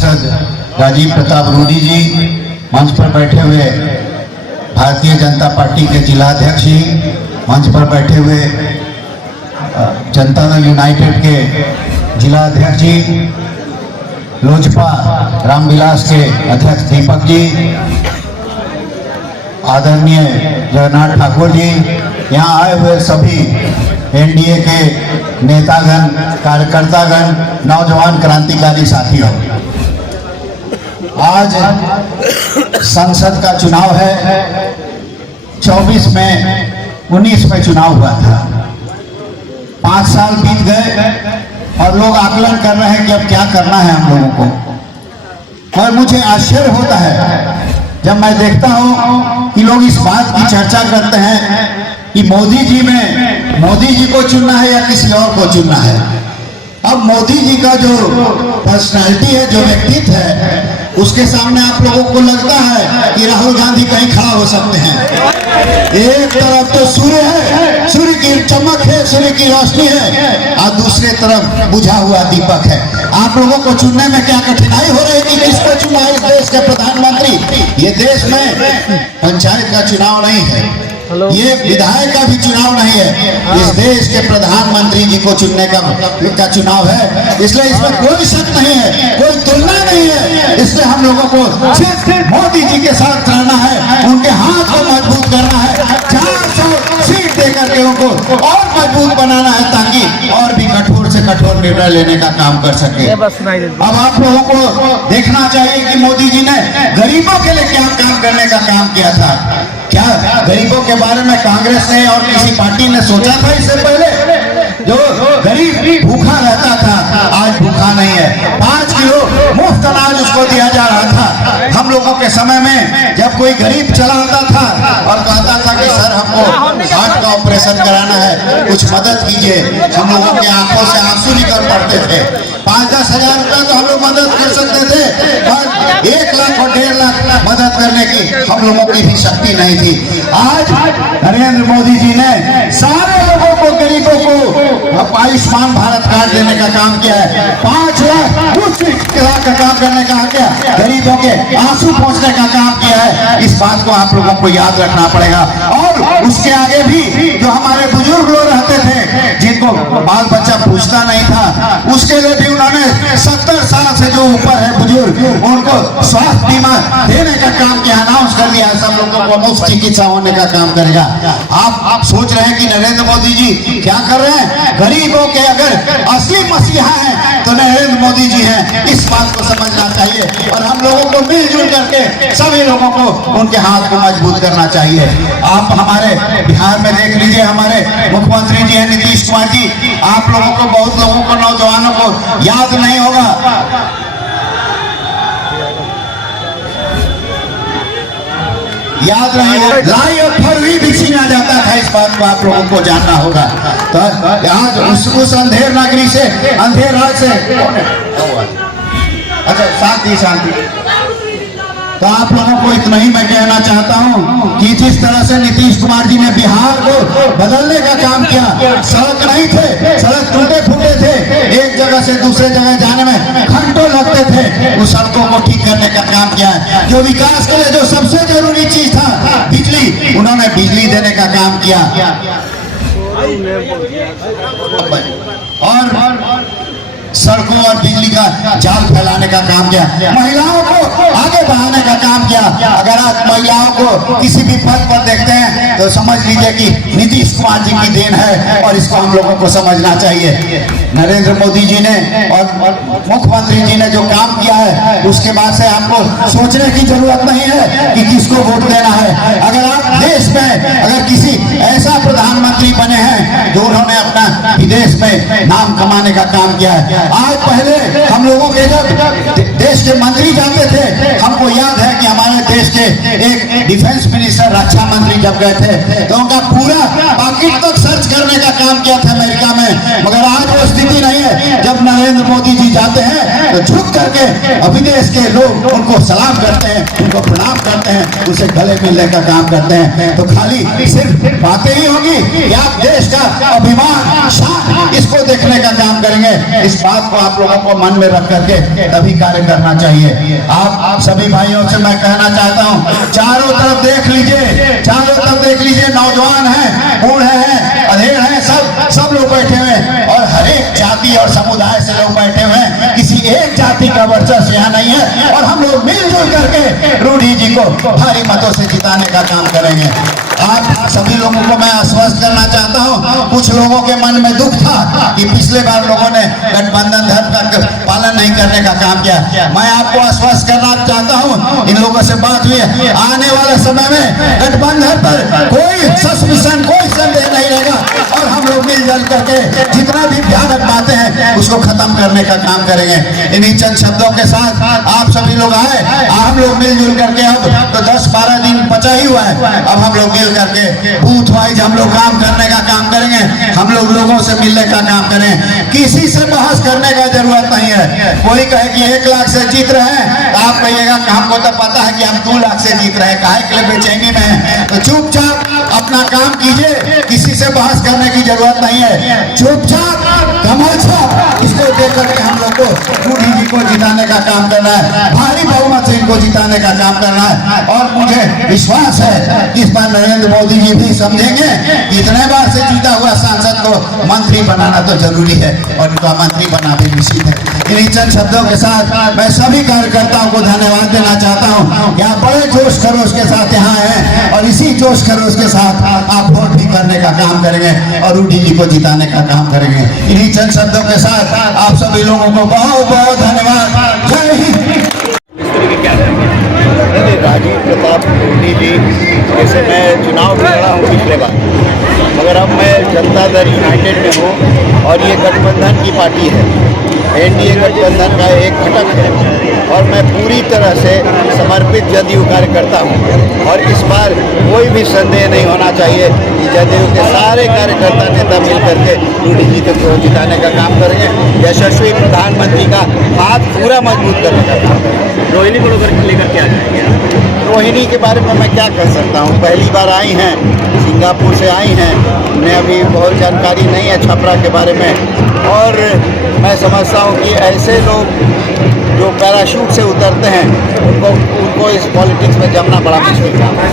सांसद राजीव प्रताप रूडी जी, मंच पर बैठे हुए भारतीय जनता पार्टी के जिलाध्यक्ष जी, मंच पर बैठे हुए जनता दल यूनाइटेड के जिलाध्यक्ष जी, लोजपा रामविलास के अध्यक्ष दीपक जी, आदरणीय जगन्नाथ ठाकुर जी, यहाँ आए हुए सभी एनडीए के नेतागण, कार्यकर्तागण, नौजवान क्रांतिकारी साथियों, आज संसद का चुनाव है। 24 में 19 में चुनाव हुआ था। 5 साल बीत गए और लोग आकलन कर रहे हैं कि अब क्या करना है हम लोगों को। और मुझे आश्चर्य होता है जब मैं देखता हूं कि लोग इस बात की चर्चा करते हैं कि मोदी जी को चुनना है या किसी और को चुनना है। अब मोदी जी का जो पर्सनालिटी है, जो व्यक्तित्व है, उसके सामने आप लोगों को लगता है कि राहुल गांधी कहीं खड़ा हो सकते हैं। एक तरफ तो सूर्य है, सूर्य की चमक है, सूर्य की रोशनी है, और दूसरे तरफ बुझा हुआ दीपक है। आप लोगों को चुनने में क्या कठिनाई हो रही है कि किसको चुना है इस देश के प्रधानमंत्री? ये देश में पंचायत का चुनाव नहीं है, ये विधायक का भी चुनाव नहीं है, इस देश के प्रधानमंत्री जी को चुनने का चुनाव है। इसलिए इसमें कोई शक नहीं है, कोई तुलना नहीं है। इसलिए हम लोगों को सिर्फ मोदी जी के साथ रहना है, उनके हाथ को मजबूत करना है, 400 सीट देकर के उनको और मजबूत बनाना है, ताकि और भी कठोर से कठोर निर्णय लेने का काम कर सके। अब आप लोगों को देखना चाहिए कि मोदी जी ने गरीबों के लिए क्या काम करने का काम किया था। क्या गरीबों के बारे में कांग्रेस ने और किसी पार्टी ने सोचा था इससे पहले? जो गरीब भूखा रहता था, आज भूखा नहीं है। 5 किलो मुफ्त अनाज उसको दिया जा रहा था। हम लोगों के समय में जब कोई गरीब चला आता था और कहता था कि सर हमको हार्ट का ऑपरेशन कराना है, कुछ मदद कीजिए, हम लोगों की आंखों से आंसू निकल पड़ते थे। 5-10 हजार रुपया तो हम लोग मदद कर सकते थे, पर 1 लाख और 1.5 लाख मदद करने की हम लोगों की भी शक्ति नहीं थी। आज नरेंद्र मोदी जी ने सारे लोगों को, गरीबों को आयुष्मान भारत कार्ड देने का काम किया है। 5 लाख का काम करने का क्या, गरीबों के आंसू पहुंचने का काम किया है। इस बात को आप लोगों को याद रखना पड़ेगा। और उसके आगे भी जो हमारे बुजुर्ग लोग रहते थे, जिनको बाल बच्चा पूछता नहीं था, उसके लिए भी उन्होंने 70 साल से जो ऊपर है बुजुर्ग, उनको स्वास्थ्य बीमा देने का काम किया, अनाउंस कर दिया, सब लोगों को मुफ्त चिकित्सा होने का काम करेगा। आप सोच रहे हैं कि नरेंद्र मोदी जी क्या कर रहे हैं? गरीबों के अगर असली मसीहा हैं तो नरेंद्र मोदी जी हैं, इस बात को समझना चाहिए। और हम लोगों को मिलजुल करके सभी लोगों को उनके हाथ को मजबूत करना चाहिए। आप हमारे बिहार में देख लीजिए, हमारे मुख्यमंत्री जी हैं नीतीश कुमार जी। आप लोगों को, बहुत लोगों को, नौजवानों को याद नहीं होगा, याद नहीं होगा, लाई और फरवी भी छीना जाता था। इस बात को आप लोगों को जानना होगा। तो आज उस अंधेर नगरी से, अंधेर रात से, अच्छा शांति। तो आप लोगों को इतना ही मैं कहना चाहता हूं कि जिस तरह से नीतीश कुमार जी ने बिहार को बदलने का काम किया, सड़क नहीं थे, सड़क टूटे फूटे थे, एक जगह से दूसरे जगह जाने में घंटों लगते थे, उस सड़कों को ठीक करने का काम किया है। जो विकास के लिए जो सबसे जरूरी चीज था, बिजली, उन्होंने बिजली देने का काम किया। और सड़कों और बिजली का जाल फैलाने का काम किया, महिलाओं को आगे बढ़ाने का काम किया। अगर आप महिलाओं को किसी भी पद पर देखते हैं तो समझ लीजिए कि नीतीश कुमार जी की देन है, और इसको हम लोगों को समझना चाहिए। नरेंद्र मोदी जी ने और मुख्यमंत्री जी ने जो काम किया है, उसके बाद से आपको सोचने की जरूरत नहीं है कि किसको वोट देना है। अगर आप देश में अगर किसी ऐसा प्रधानमंत्री बने हैं जो उन्होंने अपना विदेश में नाम कमाने का काम किया है। आज पहले हम लोगों के जब देश के मंत्री जाते थे, हमको याद है कि हमारे देश के एक डिफेंस मिनिस्टर, रक्षा मंत्री जब गए थे तो उनका पूरा पाकिट तक सर्च करने का काम किया था अमेरिका में। मगर आज वो स्थिति नहीं है। जब नरेंद्र मोदी जी जाते हैं तो झुक करके विदेश के लोग उनको सलाम करते हैं, उनको प्रणाम करते हैं, उसे गले मिलने का काम करते हैं। तो खाली सिर्फ बातें ही होगी या देश का अभिमान, शान, इसको देखने का काम करेंगे? इस बात को आप लोगों को मन में रख करके तभी कार्य करना चाहिए। आप सभी भाइयों से मैं कहना चाहता हूँ, चारों तरफ देख लीजिए, चारों तरफ देख लीजिए, नौजवान हैं, बूढ़े हैं, अधेड़ हैं, सब लोग बैठे हुए हैं और हर एक जाति और समुदाय से लोग बैठे हुए हैं। किसी एक जाति का वर्चस्व यहाँ नहीं है और हम लोग मिलजुल करके रूढ़ी जी को भारी मतों से जिताने का काम करेंगे। आप सभी लोगों को मैं आश्वस्त करना चाहता हूँ, कुछ लोगों के मन में दुख था कि पिछले बार लोगों ने गठबंधन धर्म का पालन नहीं करने का काम किया। मैं आपको आश्वस्त करना चाहता हूँ, इन लोगों से बात हुई है, आने वाले समय में गठबंधन पर कोई सस्पिशन, कोई संदेह नहीं रहेगा और हम लोग मिलजुल करके जितना भी भयानक बातें हैं उसको खत्म करने का काम करेंगे। इन्हीं चंद शब्दों के साथ आप सभी लोग आए, हम लोग मिलजुल करके अब तो 10-12 दिन बचा ही हुआ है, अब हम लोग मिल करके बूथ वाइज हम लोग काम करने का काम करेंगे। हम लोग लोगों से मिलने का काम करें, किसी से बहस करने का जरूरत नहीं है। कोई कहे कि 1 लाख से जीत रहे हैं, तो आप कहिएगा हमको तो पता है कि हम 2 लाख से जीत रहे हैं, काहे के लिए बेचैनी में है? तो चुपचाप अपना काम कीजिए, किसी से बहस करने की जरूरत नहीं है। चुपचाप कमल छाप इसको देख करके हम लोग को रूढ़ी जी को जिताने का काम करना है, भारी बहुमत से इनको जिताने का काम करना है। और मुझे विश्वास है इस बार नरेंद्र मोदी जी भी समझेंगे कि इतने बार से जीता हुआ सांसद को मंत्री बनाना तो जरूरी है और इनका मंत्री बना भी निश्चित है। इन्हीं चंद शब्दों के साथ मैं सभी कार्यकर्ताओं को धन्यवाद देना चाहता हूँ कि आप बड़े जोश खरोश के साथ यहाँ हैं और इसी जोश खरोश के साथ आप वोट भी करने का काम करेंगे और रूढ़ी जी को जिताने का काम करेंगे। इन्हीं चंद शब्दों के साथ आप सभी लोगों को बहुत बहुत धन्यवाद। जय हिंद। राजीव प्रताप रूढ़ी जी जैसे मैं चुनाव में लड़ा हूँ पिछले बार, मगर अब मैं जनता दल यूनाइटेड में हूँ और ये गठबंधन की पार्टी है, एनडीए गठबंधन का एक घटक है और मैं पूरी तरह से समर्पित जदयू कार्यकर्ता हूँ। और इस बार कोई भी संदेह नहीं होना चाहिए कि जदयू के सारे कार्यकर्ता नेता मिलकर के रूढ़ी जी को जिताने का काम करेंगे, यशस्वी प्रधानमंत्री का हाथ पूरा मजबूत करने का काम करेंगे। रोहिणी को लेकर के आ जाएंगे। रोहिणी के बारे में मैं क्या कह सकता हूँ, पहली बार आई हैं, सिंगापुर से आई हैं, उन्हें अभी बहुत जानकारी नहीं है छपरा के बारे में। और मैं समझता हूँ कि ऐसे लोग जो पैराशूट से उतरते हैं उनको इस पॉलिटिक्स में जमना बड़ा मुश्किल काम है।